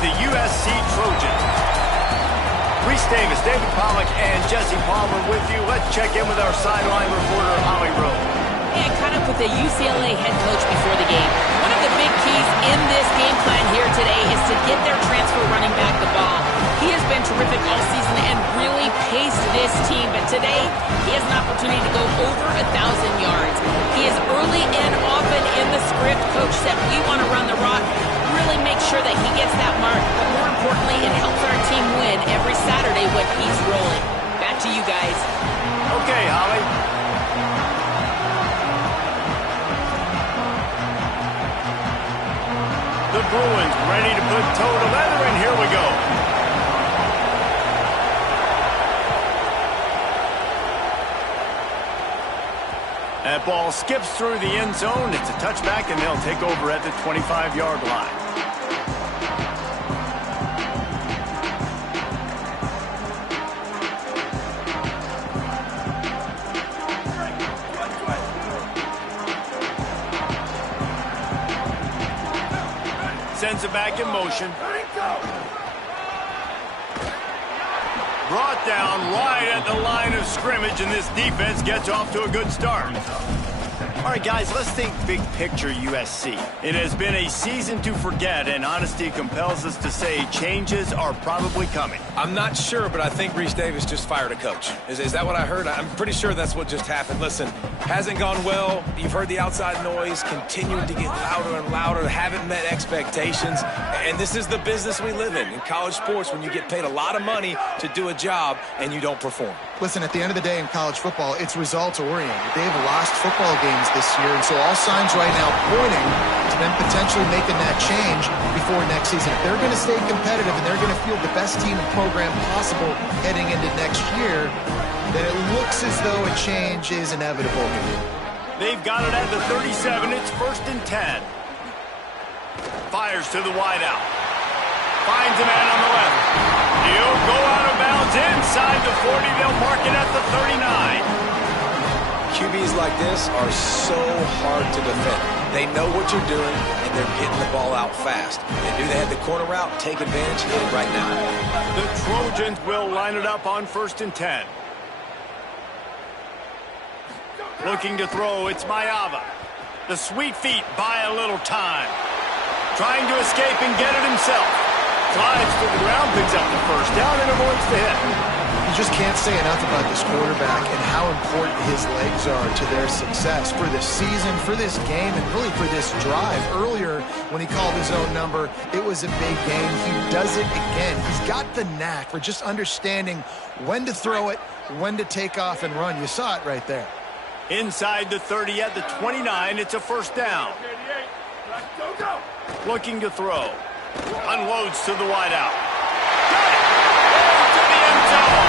the USC Trojans. Reese Davis, David Pollack, and Jesse Palmer with you. Let's check in with our sideline reporter, Holly Rowe. And caught up with the UCLA head coach before the game. One of the big keys in this game plan here today is to get their transfer running back the ball. He has been terrific all season and really paced this team, but today he has an opportunity to go over 1,000 yards. He is early and often in the script. Coach said we want to run the rock, really make sure that he gets that mark, but more importantly, it helps our team win every Saturday when he's rolling. Back to you guys. Okay, Holly. The Bruins ready to put toe to leather, and here we go. That ball skips through the end zone. It's a touchback, and they'll take over at the 25-yard line. Sends it back in motion. Brought down right at the line of scrimmage, and this defense gets off to a good start. All right, guys, let's think big picture USC. It has been a season to forget, and honesty compels us to say changes are probably coming. I'm not sure, but I think Reese Davis just fired a coach. Is that what I heard? I'm pretty sure that's what just happened. Listen, hasn't gone well. You've heard the outside noise, continuing to get louder and louder, haven't met expectations. And this is the business we live in college sports, when you get paid a lot of money to do a job and you don't perform. Listen, at the end of the day in college football, it's results-oriented. They've lost football games this year, and so all signs right now pointing to them potentially making that change before next season. If they're going to stay competitive and they're going to field the best team and program possible heading into next year, then it looks as though a change is inevitable here. They've got it at the 37. It's 1st and 10. Fires to the wideout. Finds a man on the left. He'll go out of bounds inside the 40. They'll mark it at the 39. QBs like this are so hard to defend. They know what you're doing, and they're getting the ball out fast. They knew they had the corner route. Take advantage, hit it right now. The Trojans will line it up on 1st and 10. Looking to throw, it's Mayava. The sweet feet buy a little time. Trying to escape and get it himself. Flies to the ground, picks up the first down, and avoids the hit. You just can't say enough about this quarterback and how important his legs are to their success for this season, for this game, and really for this drive. Earlier, when he called his own number, it was a big game. He does it again. He's got the knack for just understanding when to throw it, when to take off and run. You saw it right there. Inside the 30 at the 29, it's a first down. Looking to throw. Unloads to the wideout. Got it! To the end zone.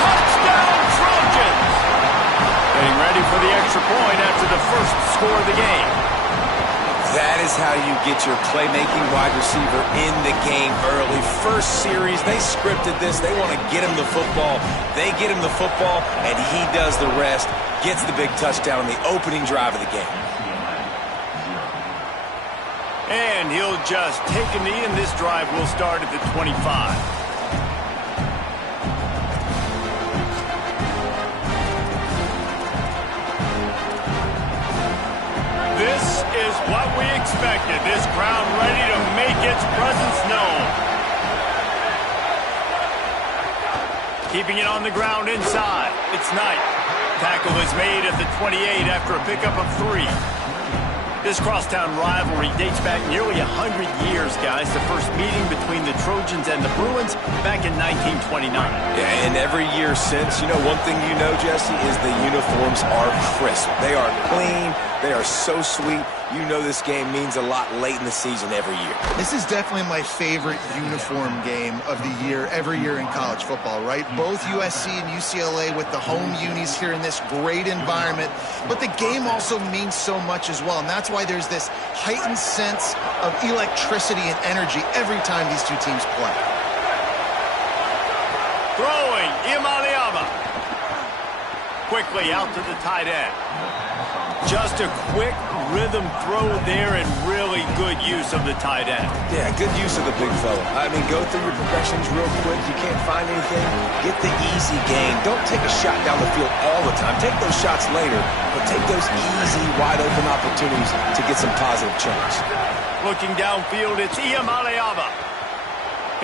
Touchdown, Trojans! Getting ready for the extra point after the first score of the game. That is how you get your playmaking wide receiver in the game early. First series, they scripted this. They want to get him the football. They get him the football, and he does the rest. Gets the big touchdown on the opening drive of the game. And he'll just take a knee, and this drive will start at the 25. This is what we expected. This crowd ready to make its presence known. Keeping it on the ground inside. It's Knight. Tackle is made at the 28 after a pickup of 3. This crosstown rivalry dates back nearly 100 years, guys. The first meeting between the Trojans and the Bruins back in 1929. Yeah, and every year since, one thing you know, Jesse, is the uniforms are crisp. They are clean. They are so sweet. You know this game means a lot late in the season every year. This is definitely my favorite uniform game of the year, every year in college football, right? Both USC and UCLA with the home unis here in this great environment. But the game also means so much as well, and that's why there's this heightened sense of electricity and energy every time these two teams play. Throwing, Imaliama. Quickly out to the tight end. Just a quick rhythm throw there and really good use of the tight end. Yeah, good use of the big fella. I mean, go through your progressions real quick. You can't find anything, get the easy gain. Don't take a shot down the field all the time. Take those shots later, but take those easy, wide-open opportunities to get some positive chunks. Looking downfield, it's Ncaa.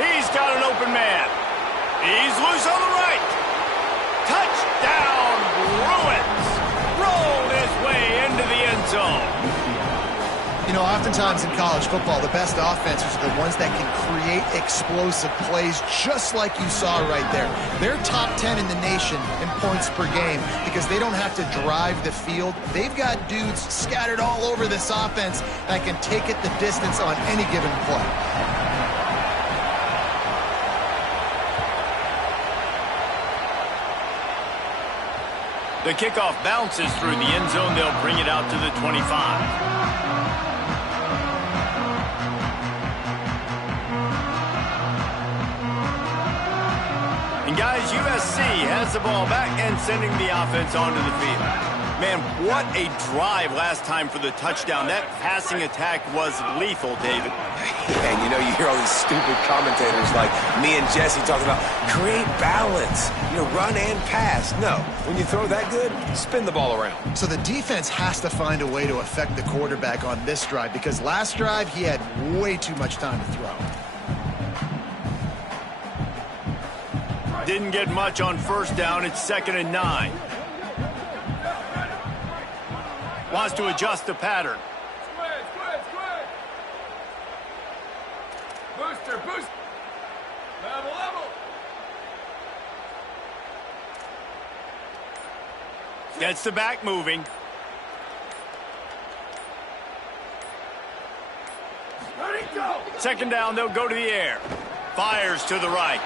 He's got an open man. He's loose on the right. Touchdown, Bruins. Rolled his way into the end zone. You know, oftentimes in college football, the best offenses are the ones that can create explosive plays just like you saw right there. They're top 10 in the nation in points per game because they don't have to drive the field. They've got dudes scattered all over this offense that can take it the distance on any given play. The kickoff bounces through the end zone. They'll bring it out to the 25. And guys, USC has the ball back and sending the offense onto the field. Man, what a drive last time for the touchdown. That passing attack was lethal, David. And you know, you hear all these stupid commentators like me and Jesse talking about create balance, you know, run and pass. No, when you throw that good, spin the ball around. So the defense has to find a way to affect the quarterback on this drive because last drive he had way too much time to throw. Didn't get much on first down. It's 2nd and 9. Wants to adjust the pattern. Squid. Booster. Level. Gets the back moving. Ready, go. 2nd down, they'll go to the air. Fires to the right.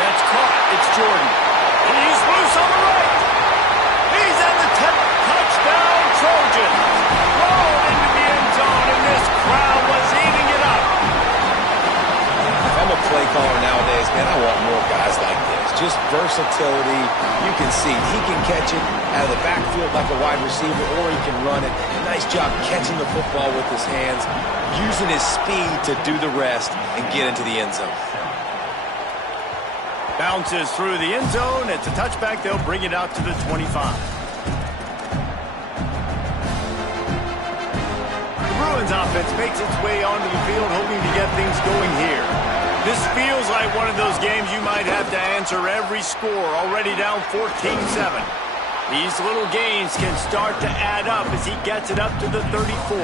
That's caught. It's Jordan. He's loose on the right. He's at the 10th. Touchdown, Trojans. Rolled into the end zone, and this crowd was eating it up. If I'm a play caller nowadays, man, I want more guys like this. Just versatility. You can see he can catch it out of the backfield like a wide receiver, or he can run it. Nice job catching the football with his hands, using his speed to do the rest and get into the end zone. Bounces through the end zone. It's a touchback. They'll bring it out to the 25. The Bruins offense makes its way onto the field, hoping to get things going here. This feels like one of those games you might have to answer every score. Already down 14-7. These little gains can start to add up as he gets it up to the 34.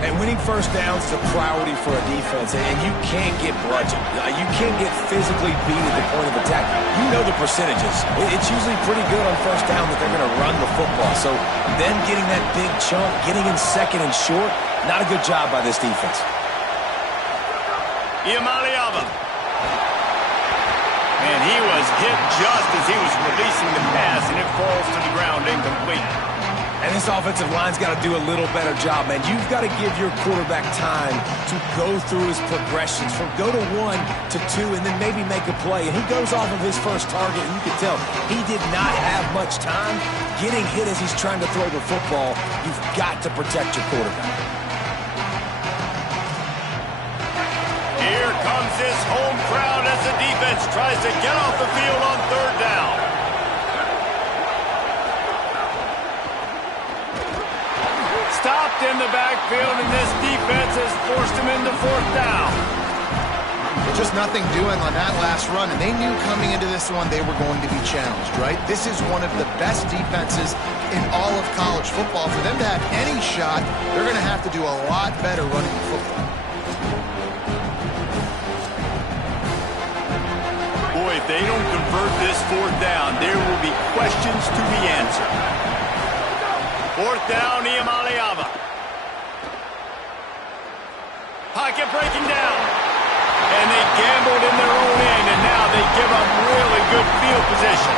And winning first downs is a priority for a defense, and you can't get bludgeoned. You can't get physically beat at the point of attack. You know the percentages. It's usually pretty good on first down that they're going to run the football. So then getting that big chunk, getting in 2nd and short, not a good job by this defense. Ncaa. And he was hit just as he was releasing the pass, and it falls to the ground incomplete. And this offensive line's got to do a little better job, man. You've got to give your quarterback time to go through his progressions from go to 1 to 2 and then maybe make a play. And he goes off of his first target, and you can tell he did not have much time getting hit as he's trying to throw the football. You've got to protect your quarterback. Here comes this home crowd as the defense tries to get off the field on 3rd down. Stopped in the backfield, and this defense has forced him into 4th down. Just nothing doing on that last run, and they knew coming into this one they were going to be challenged, right? This is one of the best defenses in all of college football. For them to have any shot, they're going to have to do a lot better running the football. Boy, if they don't convert this 4th down, there will be questions to be answered. 4th down, Ncaa. Pocket breaking down. And they gambled in their own end, and now they give up really good field position.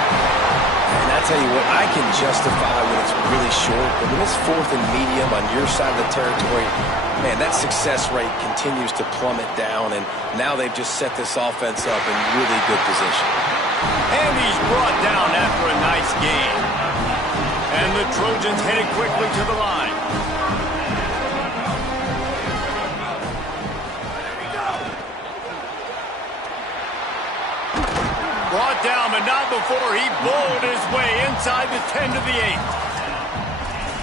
And I tell you what, I can justify when it's really short, but when it's 4th and medium on your side of the territory, man, that success rate continues to plummet down, and now they've just set this offense up in really good position. And he's brought down after a nice game. And the Trojans headed quickly to the line. Brought down, but not before he bowled his way inside the 10 to the 8.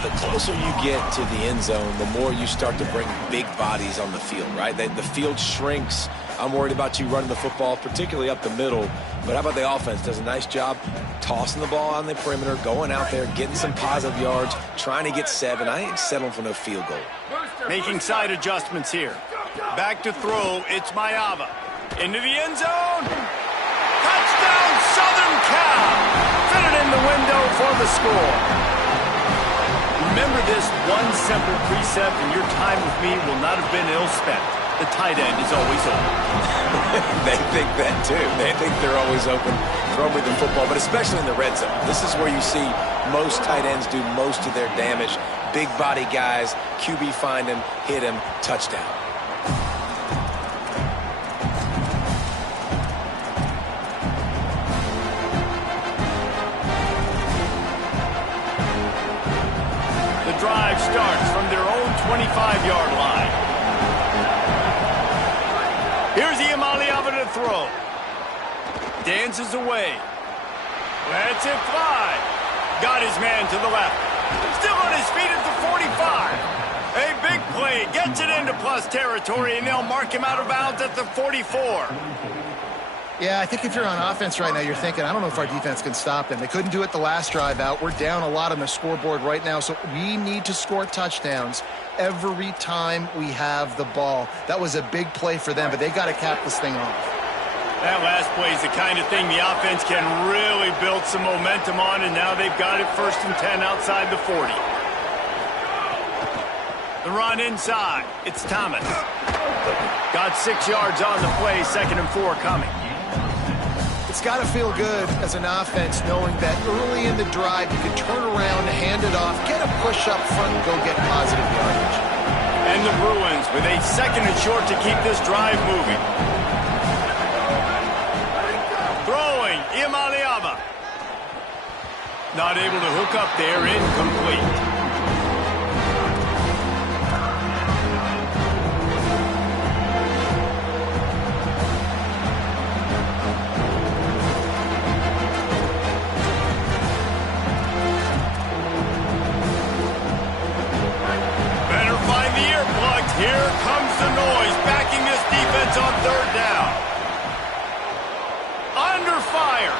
The closer you get to the end zone, the more you start to bring big bodies on the field, right? The field shrinks. I'm worried about you running the football, particularly up the middle. But how about the offense? Does a nice job tossing the ball on the perimeter, going out there, getting some positive yards, trying to get 7. I ain't settling for no field goal. Making side adjustments here. Back to throw, it's Ncaa. Into the end zone. Touchdown, Southern Cal. Fit it in the window for the score. Remember this one simple precept, and your time with me will not have been ill-spent. The tight end is always open. They think that, too. They think they're always open, throwing with the football, but especially in the red zone. This is where you see most tight ends do most of their damage. Big body guys, QB find him, hit him, touchdown. Drive starts from their own 25-yard line. Here's Ncaa to throw. Dances away. Lets it fly. Got his man to the left. Still on his feet at the 45. A big play. Gets it into plus territory, and they'll mark him out of bounds at the 44. Yeah, I think if you're on offense right now, you're thinking, I don't know if our defense can stop them. They couldn't do it the last drive out. We're down a lot on the scoreboard right now, so we need to score touchdowns every time we have the ball. That was a big play for them, but they got to cap this thing off. That last play is the kind of thing the offense can really build some momentum on, and now they've got it 1st and 10 outside the 40. The run inside. It's Thomas. Got 6 yards on the play, 2nd and 4 coming. It's got to feel good as an offense knowing that early in the drive you can turn around, hand it off, get a push up front, and go get positive yardage. And the Bruins with a 2nd and short to keep this drive moving. Throwing, Ncaa. Not able to hook up there, incomplete. Here comes the noise, backing this defense on 3rd down. Under fire.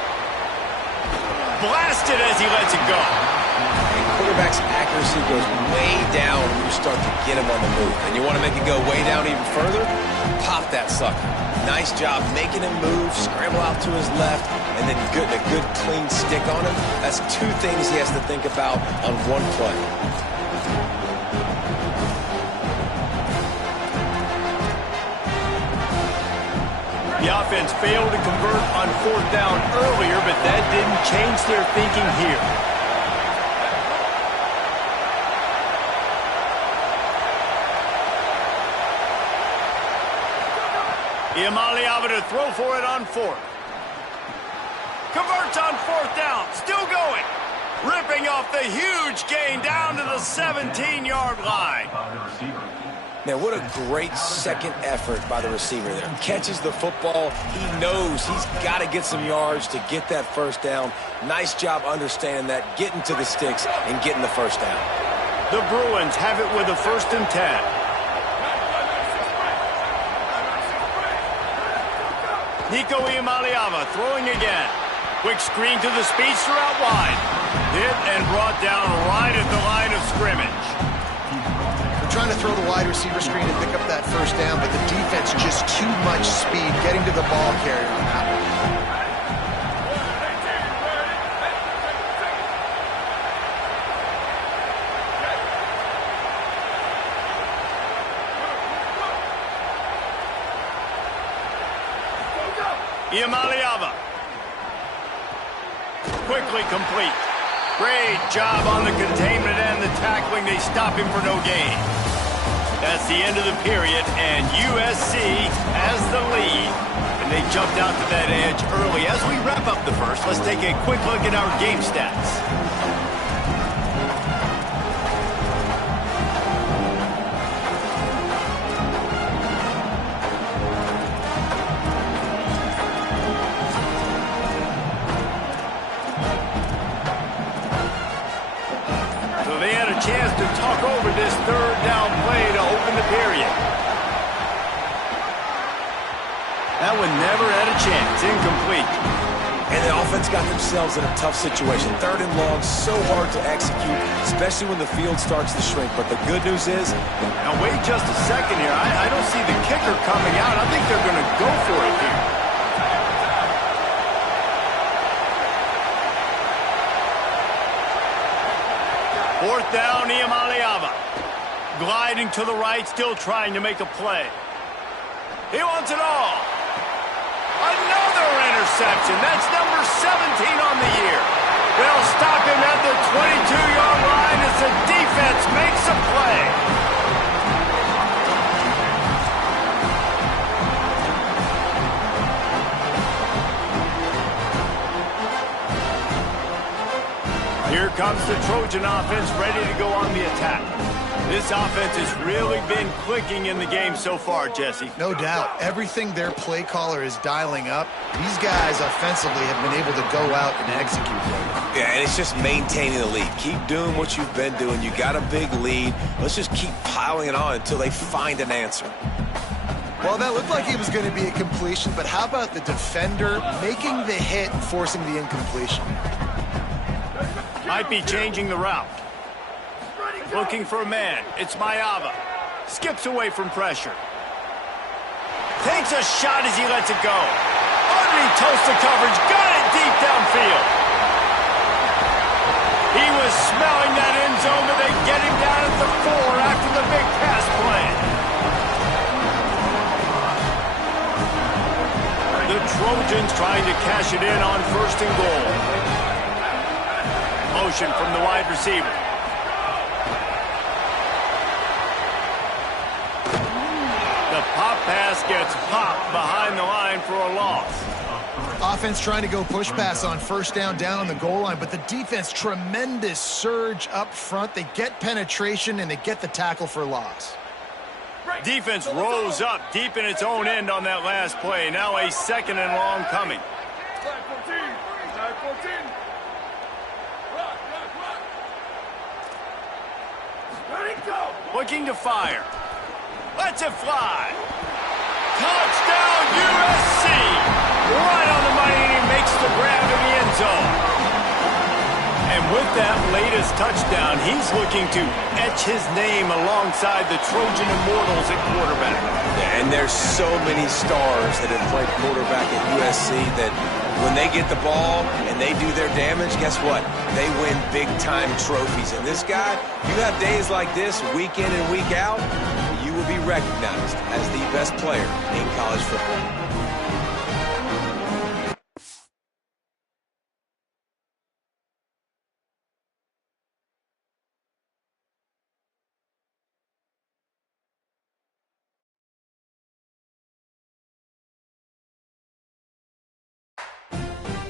Blasted as he lets it go. And quarterback's accuracy goes way down when you start to get him on the move. And you want to make it go way down even further? Pop that sucker. Nice job making him move, scramble out to his left, and then a good clean stick on him. That's 2 things he has to think about on one play. The offense failed to convert on 4th down earlier, but that didn't change their thinking here. Ncaa to throw for it on 4th. Converts on 4th down. Still going. Ripping off the huge gain down to the 17-yard line. Man, what a great second effort by the receiver there. Catches the football. He knows he's got to get some yards to get that 1st down. Nice job understanding that, getting to the sticks and getting the 1st down. The Bruins have it with a 1st and 10. Ncaa throwing again. Quick screen to the speedster out wide. Hit and brought down right at the line of scrimmage. Trying to throw the wide receiver screen and pick up that 1st down, but the defense just too much speed getting to the ball carrier on that one. Ncaa. Quickly complete. Great job on the containment and the tackling. They stop him for no gain. That's the end of the period, and USC has the lead. And they jumped out to that edge early. As we wrap up the 1st, let's take a quick look at our game stats. That one never had a chance. Incomplete. And the offense got themselves in a tough situation. 3rd and long, so hard to execute, especially when the field starts to shrink. But the good news is... Now, wait just a second here. I don't see the kicker coming out. I think they're going to go for it here. Fourth down, Ncaa. Gliding to the right, still trying to make a play. He wants it all. Another interception. That's number 17 on the year. They'll stop him at the 22-yard line as the defense makes a play. Here comes the Trojan offense ready to go on the attack. This offense has really been clicking in the game so far, Jesse. No doubt. Everything their play caller is dialing up, these guys offensively have been able to go out and execute. Yeah, and it's just maintaining the lead. Keep doing what you've been doing. You got a big lead. Let's just keep piling it on until they find an answer. Well, that looked like it was going to be a completion, but how about the defender making the hit and forcing the incompletion? Might be changing the route. Looking for a man. It's Ncaa. Skips away from pressure. Takes a shot as he lets it go. Underneath toasted coverage. Got it deep downfield. He was smelling that end zone, but they get him down at the 4 after the big pass play. The Trojans trying to cash it in on 1st and goal. Motion from the wide receiver. The pop pass gets popped behind the line for a loss. Offense trying to go push pass on 1st down on the goal line, but the defense, tremendous surge up front. They get penetration, and they get the tackle for loss. Defense rose up deep in its own end on that last play. Now a 2nd and long coming. Flag 14. Flag 14. Rock, rock, rock. Ready, go. Looking to fire. Lets it fly. Touchdown, USC. Right on the money, and he makes the grab in the end zone. And with that latest touchdown, he's looking to etch his name alongside the Trojan Immortals at quarterback. Yeah, and there's so many stars that have played quarterback at USC that when they get the ball and they do their damage, guess what? They win big-time trophies. And this guy, you have days like this, week in and week out, you will be recognized as the best player in college football.